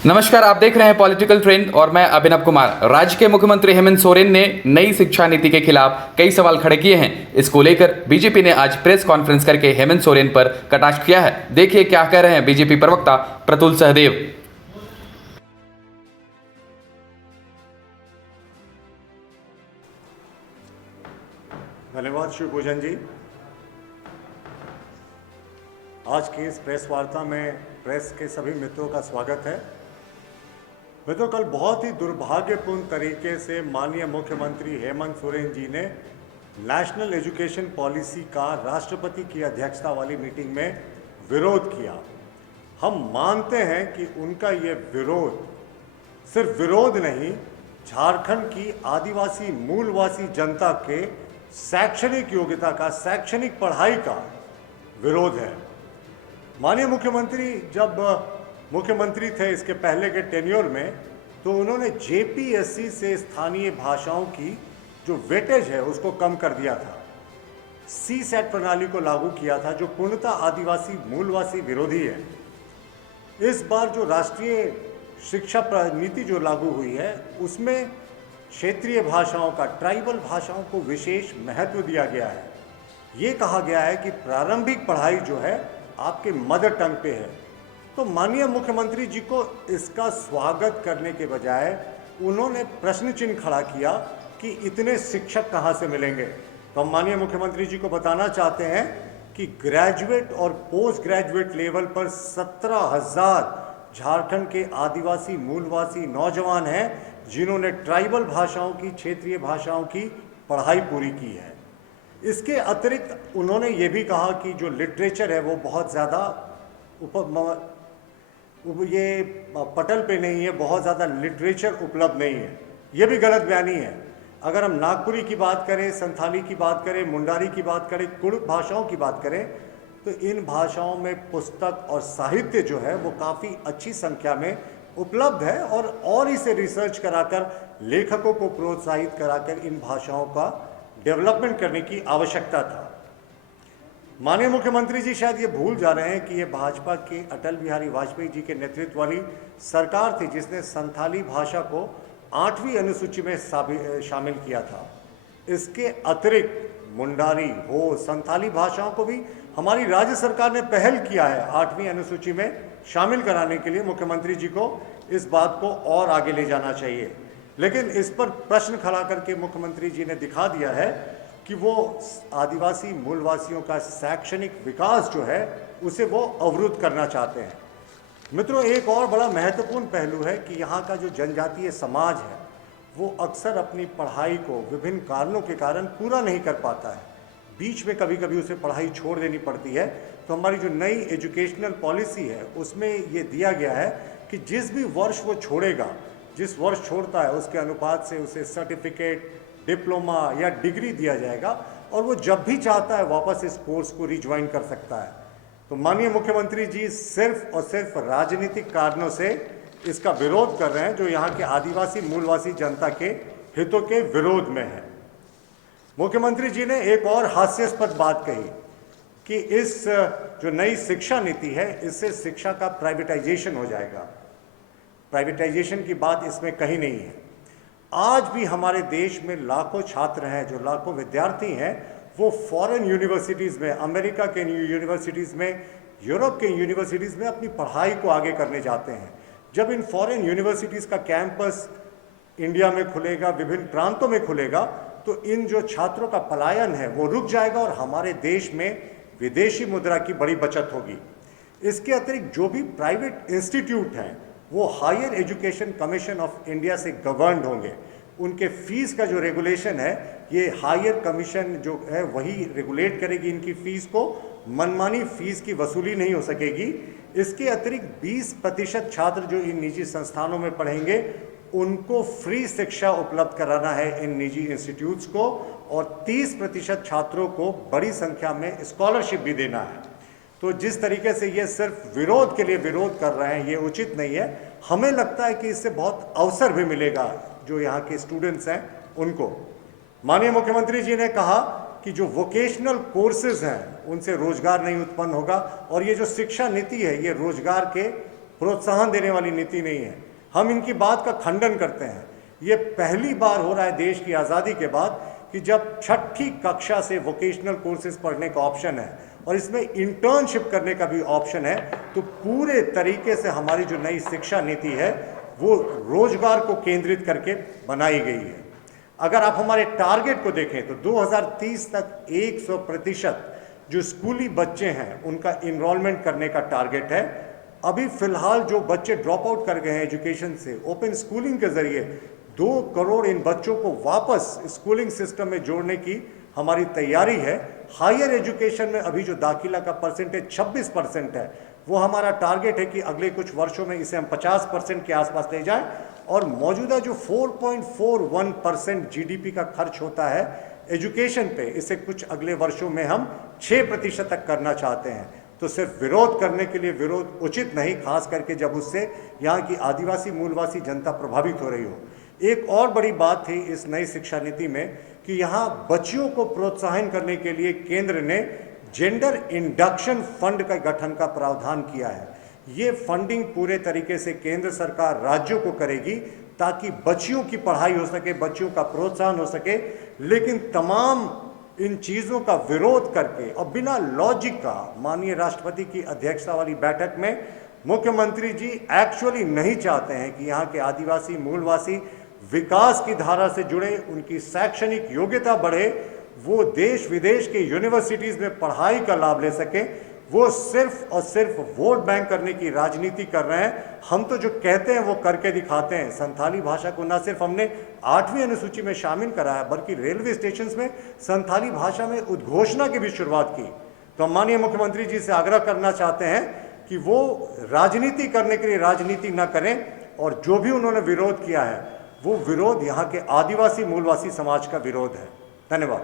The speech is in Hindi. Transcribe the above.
नमस्कार, आप देख रहे हैं पॉलिटिकल ट्रेंड और मैं अभिनव कुमार। राज्य के मुख्यमंत्री हेमंत सोरेन ने नई शिक्षा नीति के खिलाफ कई सवाल खड़े किए हैं। इसको लेकर बीजेपी ने आज प्रेस कॉन्फ्रेंस करके हेमंत सोरेन पर कटाक्ष किया है। देखिए क्या कह रहे हैं बीजेपी प्रवक्ता प्रतुल सहदेव। धन्यवाद शिवभूषण जी। आज की इस प्रेस वार्ता में प्रेस के सभी मित्रों का स्वागत है। मित्रों, कल बहुत ही दुर्भाग्यपूर्ण तरीके से माननीय मुख्यमंत्री हेमंत सोरेन जी ने नेशनल एजुकेशन पॉलिसी का राष्ट्रपति की अध्यक्षता वाली मीटिंग में विरोध किया। हम मानते हैं कि उनका ये विरोध सिर्फ विरोध नहीं, झारखंड की आदिवासी मूलवासी जनता के शैक्षणिक योग्यता का, शैक्षणिक पढ़ाई का विरोध है। माननीय मुख्यमंत्री जब मुख्यमंत्री थे इसके पहले के टेन्योर में, तो उन्होंने जेपीएससी से स्थानीय भाषाओं की जो वेटेज है उसको कम कर दिया था। सीसेट प्रणाली को लागू किया था जो पूर्णतः आदिवासी मूलवासी विरोधी है। इस बार जो राष्ट्रीय शिक्षा नीति जो लागू हुई है उसमें क्षेत्रीय भाषाओं का, ट्राइबल भाषाओं को विशेष महत्व दिया गया है। ये कहा गया है कि प्रारंभिक पढ़ाई जो है आपके मदर टंग पे है। तो माननीय मुख्यमंत्री जी को इसका स्वागत करने के बजाय उन्होंने प्रश्न चिन्ह खड़ा किया कि इतने शिक्षक कहाँ से मिलेंगे। तो हम माननीय मुख्यमंत्री जी को बताना चाहते हैं कि ग्रेजुएट और पोस्ट ग्रेजुएट लेवल पर 17,000 झारखंड के आदिवासी मूलवासी नौजवान हैं जिन्होंने ट्राइबल भाषाओं की, क्षेत्रीय भाषाओं की पढ़ाई पूरी की है। इसके अतिरिक्त उन्होंने ये भी कहा कि जो लिटरेचर है वो बहुत ज़्यादा ये पटल पे नहीं है, बहुत ज़्यादा लिटरेचर उपलब्ध नहीं है। ये भी गलत बयानी है। अगर हम नागपुरी की बात करें, संथाली की बात करें, मुंडारी की बात करें, कुड़ुक भाषाओं की बात करें, तो इन भाषाओं में पुस्तक और साहित्य जो है वो काफ़ी अच्छी संख्या में उपलब्ध है और इसे रिसर्च कराकर, लेखकों को प्रोत्साहित कराकर इन भाषाओं का डेवलपमेंट करने की आवश्यकता था। माननीय मुख्यमंत्री जी शायद ये भूल जा रहे हैं कि ये भाजपा के अटल बिहारी वाजपेयी जी के नेतृत्व वाली सरकार थी जिसने संथाली भाषा को 8वीं अनुसूची में शामिल किया था। इसके अतिरिक्त मुंडारी हो, संथाली भाषाओं को भी हमारी राज्य सरकार ने पहल किया है 8वीं अनुसूची में शामिल कराने के लिए। मुख्यमंत्री जी को इस बात को और आगे ले जाना चाहिए, लेकिन इस पर प्रश्न खड़ा करके मुख्यमंत्री जी ने दिखा दिया है कि वो आदिवासी मूलवासियों का शैक्षणिक विकास जो है उसे वो अवरुद्ध करना चाहते हैं। मित्रों, एक और बड़ा महत्वपूर्ण पहलू है कि यहाँ का जो जनजातीय समाज है वो अक्सर अपनी पढ़ाई को विभिन्न कारणों के कारण पूरा नहीं कर पाता है। बीच में कभी कभी उसे पढ़ाई छोड़ देनी पड़ती है। तो हमारी जो नई एजुकेशनल पॉलिसी है उसमें ये दिया गया है कि जिस भी वर्ष वो छोड़ेगा, जिस वर्ष छोड़ता है उसके अनुपात से उसे सर्टिफिकेट, डिप्लोमा या डिग्री दिया जाएगा और वो जब भी चाहता है वापस इस कोर्स को रिज्वाइन कर सकता है। तो माननीय मुख्यमंत्री जी सिर्फ और सिर्फ राजनीतिक कारणों से इसका विरोध कर रहे हैं जो यहाँ के आदिवासी मूलवासी जनता के हितों के विरोध में है। मुख्यमंत्री जी ने एक और हास्यास्पद बात कही कि इस जो नई शिक्षा नीति है इससे शिक्षा का प्राइवेटाइजेशन हो जाएगा। प्राइवेटाइजेशन की बात इसमें कहीं नहीं है। आज भी हमारे देश में लाखों छात्र हैं, जो लाखों विद्यार्थी हैं, वो फॉरेन यूनिवर्सिटीज़ में, अमेरिका के यूनिवर्सिटीज़ में, यूरोप के यूनिवर्सिटीज़ में अपनी पढ़ाई को आगे करने जाते हैं। जब इन फॉरेन यूनिवर्सिटीज़ का कैंपस इंडिया में खुलेगा, विभिन्न प्रांतों में खुलेगा, तो इन जो छात्रों का पलायन है वो रुक जाएगा और हमारे देश में विदेशी मुद्रा की बड़ी बचत होगी। इसके अतिरिक्त जो भी प्राइवेट इंस्टीट्यूट हैं वो higher education commission of India से गवर्नड होंगे। उनके फीस का जो रेगुलेशन है ये हायर कमीशन जो है वही रेगुलेट करेगी इनकी फ़ीस को। मनमानी फ़ीस की वसूली नहीं हो सकेगी। इसके अतिरिक्त 20% छात्र जो इन निजी संस्थानों में पढ़ेंगे उनको फ्री शिक्षा उपलब्ध कराना है इन निजी इंस्टीट्यूट्स को, और 30% छात्रों को बड़ी संख्या में स्कॉलरशिप भी देना है। तो जिस तरीके से ये सिर्फ विरोध के लिए विरोध कर रहे हैं ये उचित नहीं है। हमें लगता है कि इससे बहुत अवसर भी मिलेगा जो यहाँ के स्टूडेंट्स हैं उनको। माननीय मुख्यमंत्री जी ने कहा कि जो वोकेशनल कोर्सेज हैं उनसे रोजगार नहीं उत्पन्न होगा और ये जो शिक्षा नीति है ये रोजगार के प्रोत्साहन देने वाली नीति नहीं है। हम इनकी बात का खंडन करते हैं। ये पहली बार हो रहा है देश की आज़ादी के बाद कि जब छठी कक्षा से वोकेशनल कोर्सेज पढ़ने का ऑप्शन है और इसमें इंटर्नशिप करने का भी ऑप्शन है, तो पूरे तरीके से हमारी जो नई शिक्षा नीति है वो रोजगार को केंद्रित करके बनाई गई है। अगर आप हमारे टारगेट को देखें तो 2030 तक 100% जो स्कूली बच्चे हैं उनका इनरोलमेंट करने का टारगेट है। अभी फिलहाल जो बच्चे ड्रॉप आउट कर गए हैं एजुकेशन से, ओपन स्कूलिंग के जरिए 2 करोड़ इन बच्चों को वापस स्कूलिंग सिस्टम में जोड़ने की हमारी तैयारी है। हायर एजुकेशन में अभी जो दाखिला का परसेंटेज 26% है, वो हमारा टारगेट है कि अगले कुछ वर्षों में इसे हम 50% के आसपास ले जाएं और मौजूदा जो 4.41% जीडीपी का खर्च होता है एजुकेशन पे, इसे कुछ अगले वर्षों में हम 6% तक करना चाहते हैं। तो सिर्फ विरोध करने के लिए विरोध उचित नहीं, खास करके जब उससे यहाँ की आदिवासी मूलवासी जनता प्रभावित हो रही हो। एक और बड़ी बात थी इस नई शिक्षा नीति में कि यहाँ बच्चियों को प्रोत्साहन करने के लिए केंद्र ने जेंडर इंडक्शन फंड का गठन का प्रावधान किया है। ये फंडिंग पूरे तरीके से केंद्र सरकार राज्यों को करेगी ताकि बच्चियों की पढ़ाई हो सके, बच्चियों का प्रोत्साहन हो सके। लेकिन तमाम इन चीज़ों का विरोध करके और बिना लॉजिक का माननीय राष्ट्रपति की अध्यक्षता वाली बैठक में मुख्यमंत्री जी एक्चुअली नहीं चाहते हैं कि यहाँ के आदिवासी मूलवासी विकास की धारा से जुड़े, उनकी शैक्षणिक योग्यता बढ़े, वो देश विदेश के यूनिवर्सिटीज़ में पढ़ाई का लाभ ले सकें। वो सिर्फ और सिर्फ वोट बैंक करने की राजनीति कर रहे हैं। हम तो जो कहते हैं वो करके दिखाते हैं। संथाली भाषा को न सिर्फ हमने 8वीं अनुसूची में शामिल करा है, बल्कि रेलवे स्टेशन में संथाली भाषा में उद्घोषणा की भी शुरुआत की। तो हम माननीय मुख्यमंत्री जी से आग्रह करना चाहते हैं कि वो राजनीति करने के लिए राजनीति न करें और जो भी उन्होंने विरोध किया है वो विरोध यहाँ के आदिवासी मूलवासी समाज का विरोध है। धन्यवाद।